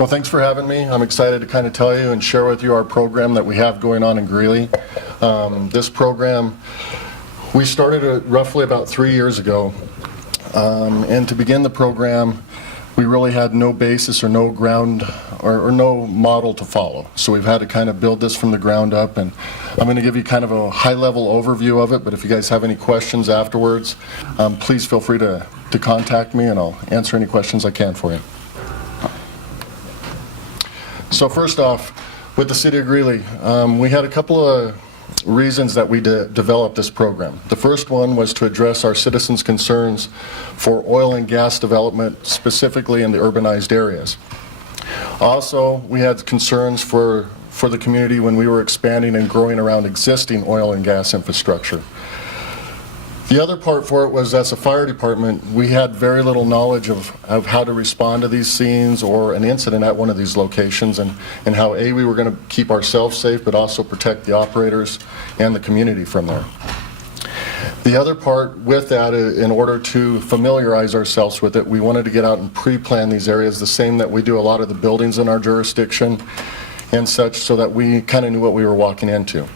Well, thanks for having me. I'm excited to kind of tell you and share with you our program that we have going on in Greeley. This program, we started it roughly about 3 years ago. And to begin the program, we really had no basis or no ground or no model to follow. So we've had to kind of build this from the ground up, and I'm going to give you kind of a high-level overview of it, but if you guys have any questions afterwards, please feel free to contact me and I'll answer any questions I can for you. So first off, with the City of Greeley, we had a couple of reasons that we developed this program. The first one was to address our citizens' concerns for oil and gas development, specifically in the urbanized areas. Also, we had concerns for the community when we were expanding and growing around existing oil and gas infrastructure. The other part for it was, as a fire department, we had very little knowledge of how to respond to these scenes or an incident at one of these locations, and how we were going to keep ourselves safe but also protect the operators and the community from there. The other part with that, in order to familiarize ourselves with it, we wanted to get out and pre-plan these areas the same that we do a lot of the buildings in our jurisdiction and such, so that we kind of knew what we were walking into.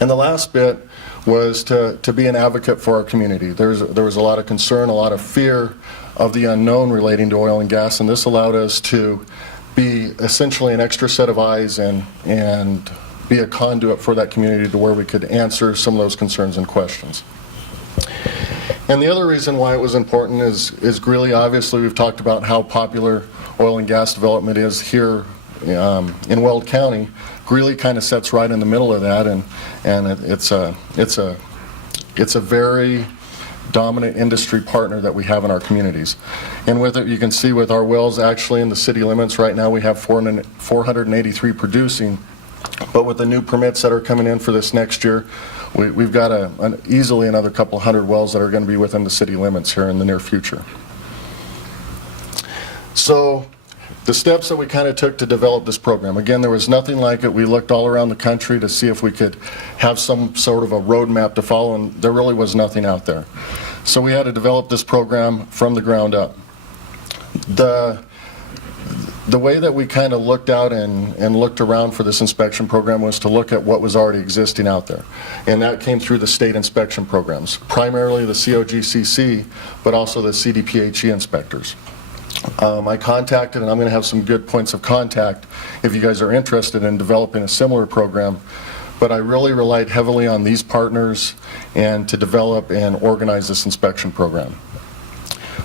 And the last bit was to be an advocate for our community. There was a lot of concern, a lot of fear of the unknown relating to oil and gas, and this allowed us to be essentially an extra set of eyes and be a conduit for that community to where we could answer some of those concerns and questions. And the other reason why it was important is Greeley, obviously we've talked about how popular oil and gas development is here in Weld County. Greeley kind of sits right in the middle of that, and it's a very dominant industry partner that we have in our communities. And with it, you can see with our wells actually in the city limits right now, we have 483 producing, but with the new permits that are coming in for this next year, we've got easily another couple hundred wells that are going to be within the city limits here in the near future. So the steps that we kind of took to develop this program, again, there was nothing like it. We looked all around the country to see if we could have some sort of a roadmap to follow, and there really was nothing out there. So we had to develop this program from the ground up. The way that we kind of looked out and looked around for this inspection program was to look at what was already existing out there. And that came through the state inspection programs, primarily the COGCC, but also the CDPHE inspectors. I contacted, and I'm going to have some good points of contact if you guys are interested in developing a similar program, but I really relied heavily on these partners and to develop and organize this inspection program.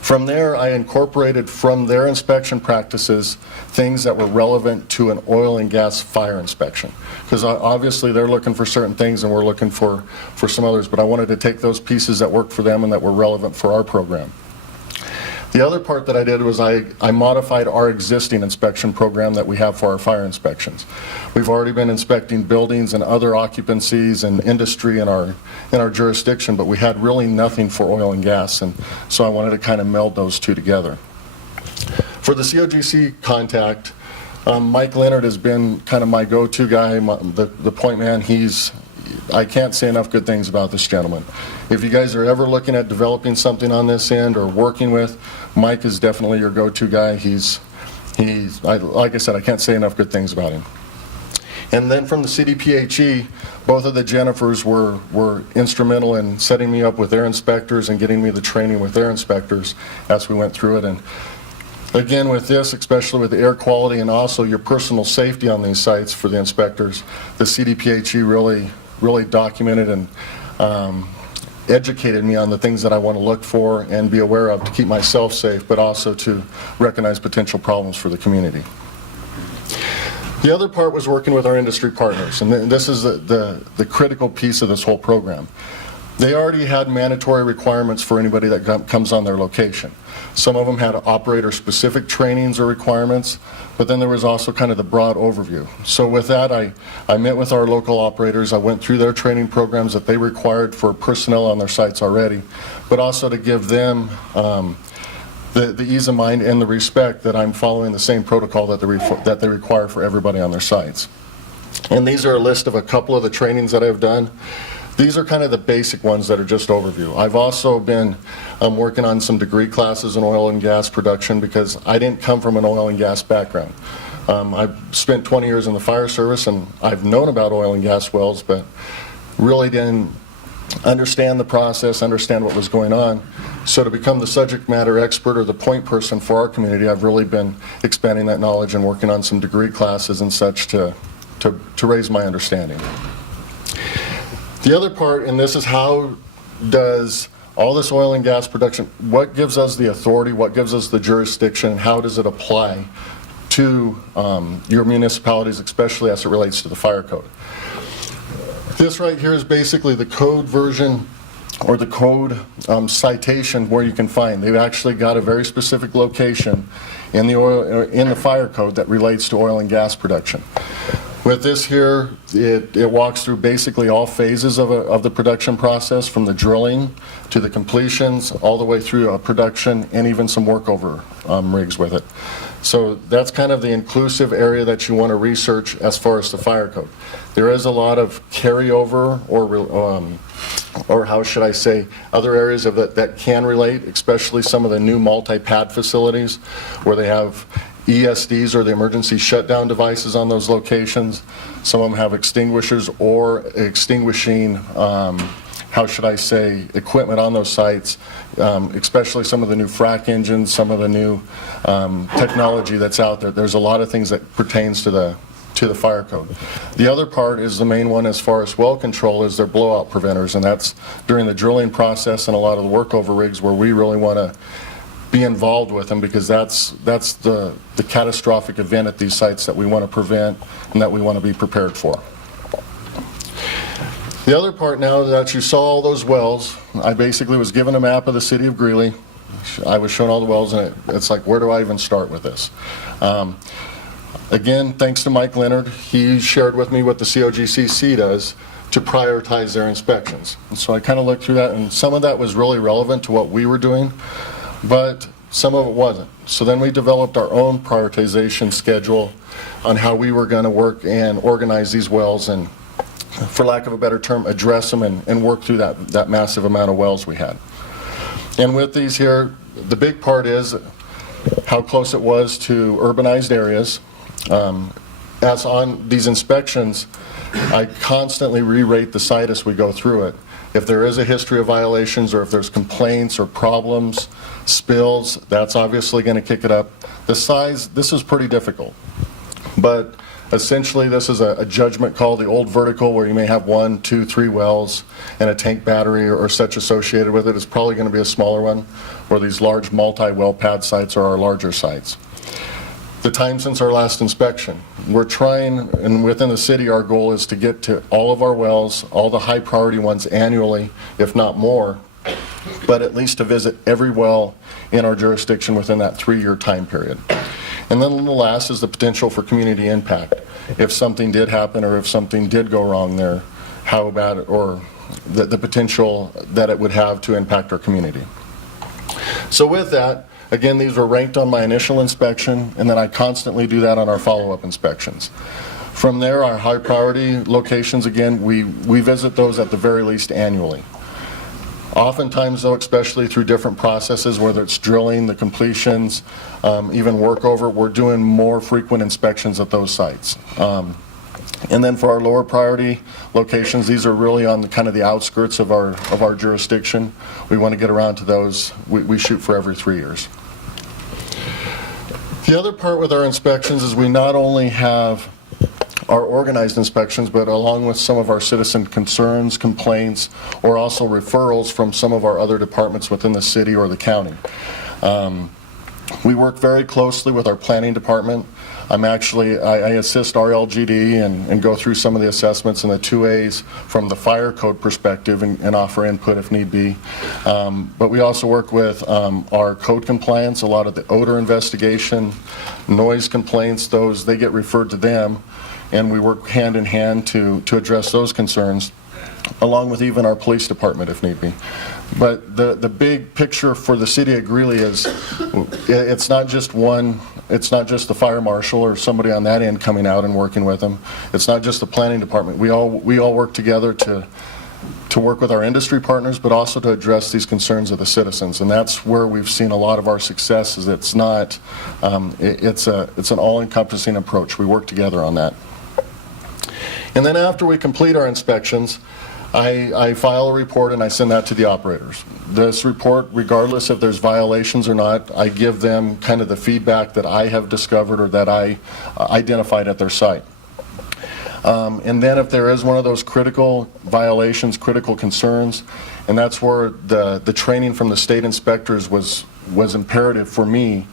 From there, I incorporated from their inspection practices things that were relevant to an oil and gas fire inspection, because obviously they're looking for certain things and we're looking for some others, but I wanted to take those pieces that worked for them and that were relevant for our program. The other part that I did was I modified our existing inspection program that we have for our fire inspections. We've already been inspecting buildings and other occupancies and industry in our jurisdiction, but we had really nothing for oil and gas, and so I wanted to kind of meld those two together. For the COGC contact, Mike Leonard has been kind of my go-to guy, the point man. I can't say enough good things about this gentleman. If you guys are ever looking at developing something on this end or working with, Mike is definitely your go-to guy. Like I said, I can't say enough good things about him. And then from the CDPHE, both of the Jennifers were instrumental in setting me up with their inspectors and getting me the training with their inspectors as we went through it. And again, with this, especially with the air quality and also your personal safety on these sites for the inspectors, the CDPHE really documented and educated me on the things that I want to look for and be aware of to keep myself safe, but also to recognize potential problems for the community. The other part was working with our industry partners, and this is the critical piece of this whole program. They already had mandatory requirements for anybody that comes on their location. Some of them had operator-specific trainings or requirements, but then there was also kind of the broad overview. So with that, I met with our local operators. I went through their training programs that they required for personnel on their sites already, but also to give them the ease of mind and the respect that I'm following the same protocol that they require for everybody on their sites. And these are a list of a couple of the trainings that I've done. These are kind of the basic ones that are just overview. I've also been working on some degree classes in oil and gas production because I didn't come from an oil and gas background. I've spent 20 years in the fire service, and I've known about oil and gas wells, but really didn't understand the process, understand what was going on. So to become the subject matter expert or the point person for our community, I've really been expanding that knowledge and working on some degree classes and such to raise my understanding. The other part, and this is how does all this oil and gas production, what gives us the authority, what gives us the jurisdiction, and how does it apply to your municipalities, especially as it relates to the fire code. This right here is basically the code version or the code citation where you can find. They've actually got a very specific location in the fire code that relates to oil and gas production. With this here, it walks through basically all phases of the production process, from the drilling to the completions, all the way through production, and even some workover rigs with it. So that's kind of the inclusive area that you want to research as far as the fire code. There is a lot of carryover, or how should I say, other areas of that can relate, especially some of the new multi-pad facilities where they have ESDs, or the emergency shutdown devices, on those locations. Some of them have extinguishers or extinguishing, how should I say, equipment on those sites, especially some of the new frac engines, some of the new technology that's out there. There's a lot of things that pertains to the fire code. The other part is the main one as far as well control is their blowout preventers, and that's during the drilling process and a lot of the workover rigs where we really want to be involved with them, because that's the catastrophic event at these sites that we want to prevent and that we want to be prepared for. The other part, now that you saw all those wells, I basically was given a map of the city of Greeley. I was shown all the wells, and it's like, where do I even start with this? Again, thanks to Mike Leonard, he shared with me what the COGCC does to prioritize their inspections. And so I kind of looked through that, and some of that was really relevant to what we were doing, but some of it wasn't. So then we developed our own prioritization schedule on how we were going to work and organize these wells and, for lack of a better term, address them and work through that massive amount of wells we had. And with these here, the big part is how close it was to urbanized areas. As on these inspections, I constantly re-rate the site as we go through it. If there is a history of violations, or if there's complaints or problems, spills, that's obviously going to kick it up. The size, this is pretty difficult. But essentially this is a judgment call, the old vertical, where you may have 1, 2, 3 wells and a tank battery or such associated with it. It's probably going to be a smaller one, where these large multi-well pad sites are our larger sites. The time since our last inspection, we're trying, and within the city our goal is to get to all of our wells, all the high priority ones annually, if not more, but at least to visit every well in our jurisdiction within that 3-year time period. And then the last is the potential for community impact. If something did happen, or if something did go wrong there, how bad, or the potential that it would have to impact our community. So with that, again, these were ranked on my initial inspection, and then I constantly do that on our follow-up inspections. From there, our high priority locations, again, we visit those at the very least annually. Oftentimes, though, especially through different processes, whether it's drilling, the completions, even workover, we're doing more frequent inspections at those sites. And then for our lower priority locations, these are really on kind of the outskirts of our jurisdiction. We want to get around to those. We shoot for every 3 years. The other part with our inspections is we not only have our organized inspections, but along with some of our citizen concerns, complaints, or also referrals from some of our other departments within the city or the county. We work very closely with our planning department. I assist RLGD and go through some of the assessments and the 2As from the fire code perspective and offer input if need be. But we also work with our code compliance, a lot of the odor investigation, noise complaints, they get referred to them, and we work hand in hand to address those concerns, along with even our police department if need be. But the big picture for the city of Greeley is it's not just the fire marshal or somebody on that end coming out and working with them. It's not just the planning department. We all work together to to work with our industry partners, but also to address these concerns of the citizens. And that's where we've seen a lot of our success. Is it's not, it's an all-encompassing approach. We work together on that. And then after we complete our inspections, I file a report and I send that to the operators. This report, regardless if there's violations or not, I give them kind of the feedback that I have discovered or that I identified at their site. And then if there is one of those critical violations, critical concerns, and that's where the training from the state inspectors was imperative for me.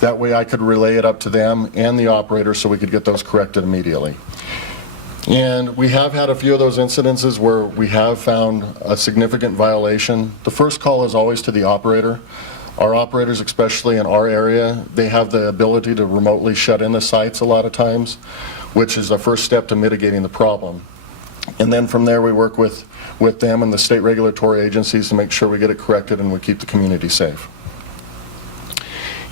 That way I could relay it up to them and the operator so we could get those corrected immediately. And we have had a few of those incidences where we have found a significant violation. The first call is always to the operator. Our operators, especially in our area, they have the ability to remotely shut in the sites a lot of times, which is the first step to mitigating the problem. And then from there we work with them and the state regulatory agencies to make sure we get it corrected and we keep the community safe.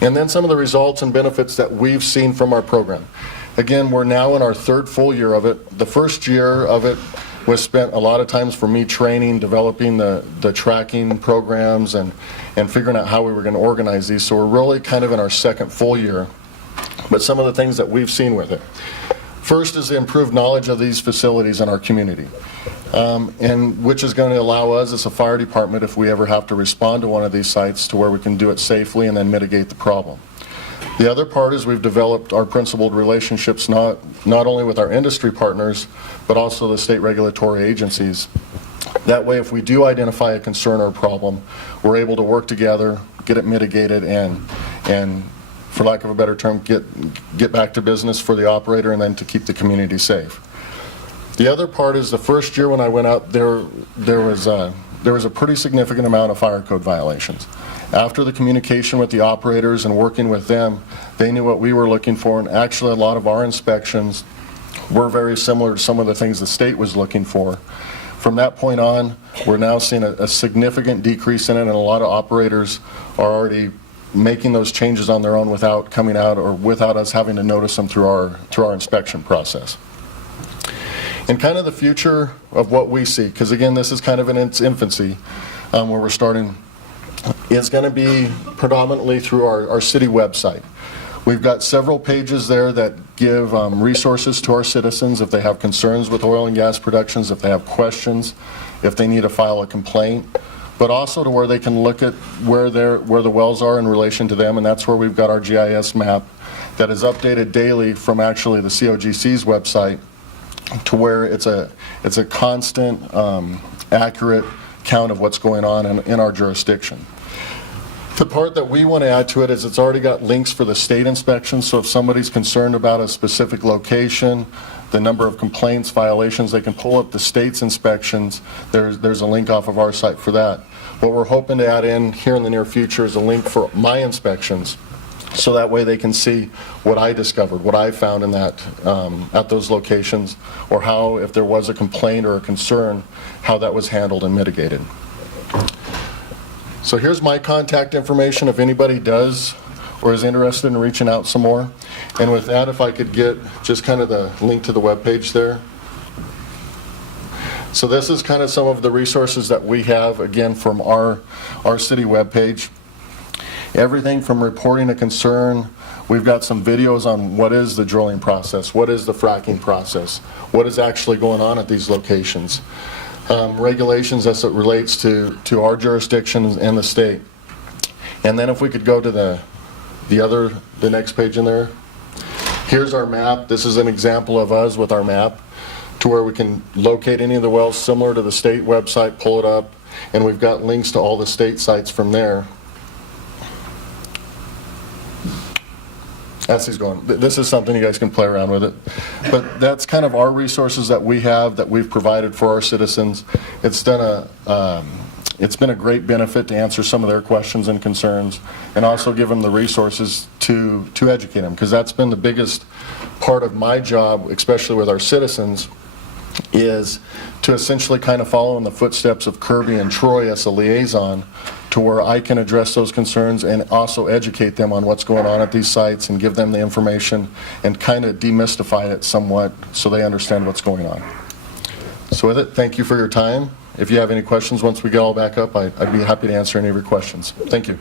And then some of the results and benefits that we've seen from our program. Again, we're now in our third full year of it. The first year of it was spent a lot of times for me training, developing the tracking programs and figuring out how we were going to organize these. So we're really kind of in our second full year. But some of the things that we've seen with it. First is the improved knowledge of these facilities in our community, and which is going to allow us as a fire department, if we ever have to respond to one of these sites, to where we can do it safely and then mitigate the problem. The other part is we've developed our principled relationships not only with our industry partners, but also the state regulatory agencies. That way, if we do identify a concern or a problem, we're able to work together, get it mitigated, and for lack of a better term, get back to business for the operator and then to keep the community safe. The other part is the first year when I went out, there was a pretty significant amount of fire code violations. After the communication with the operators and working with them, they knew what we were looking for, and actually a lot of our inspections were very similar to some of the things the state was looking for. From that point on, we're now seeing a significant decrease in it, and a lot of operators are already making those changes on their own without coming out or without us having to notice them through our inspection process. And kind of the future of what we see, because again, this is kind of in its infancy where we're starting, is going to be predominantly through our city website. We've got several pages there that give resources to our citizens if they have concerns with oil and gas productions, if they have questions, if they need to file a complaint, but also to where they can look at where the wells are in relation to them, and that's where we've got our GIS map that is updated daily from actually the COGC's website to where it's a constant, accurate count of what's going on in our jurisdiction. The part that we want to add to it is it's already got links for the state inspections, so if somebody's concerned about a specific location, the number of complaints, violations, they can pull up the state's inspections. There's a link off of our site for that. What we're hoping to add in here in the near future is a link for my inspections, so that way they can see what I discovered, what I found in that at those locations, or how, if there was a complaint or a concern, how that was handled and mitigated. So here's my contact information if anybody does or is interested in reaching out some more. And with that, if I could get just kind of the link to the webpage there. So this is kind of some of the resources that we have, again, from our city webpage. Everything from reporting a concern. We've got some videos on what is the drilling process, what is the fracking process, what is actually going on at these locations. Regulations as it relates to our jurisdiction and the state. And then if we could go to the next page in there. Here's our map. This is an example of us with our map to where we can locate any of the wells similar to the state website, pull it up, and we've got links to all the state sites from there. As he's going, this is something you guys can play around with it. But that's kind of our resources that we have, that we've provided for our citizens. It's been a great benefit to answer some of their questions and concerns, and also give them the resources to educate them, because that's been the biggest part of my job, especially with our citizens, is to essentially kind of follow in the footsteps of Kirby and Troy as a liaison, to where I can address those concerns and also educate them on what's going on at these sites and give them the information and kind of demystify it somewhat so they understand what's going on. So with it, thank you for your time, if you have any questions once we get all back up, I'd be happy to answer any of your questions. Thank you.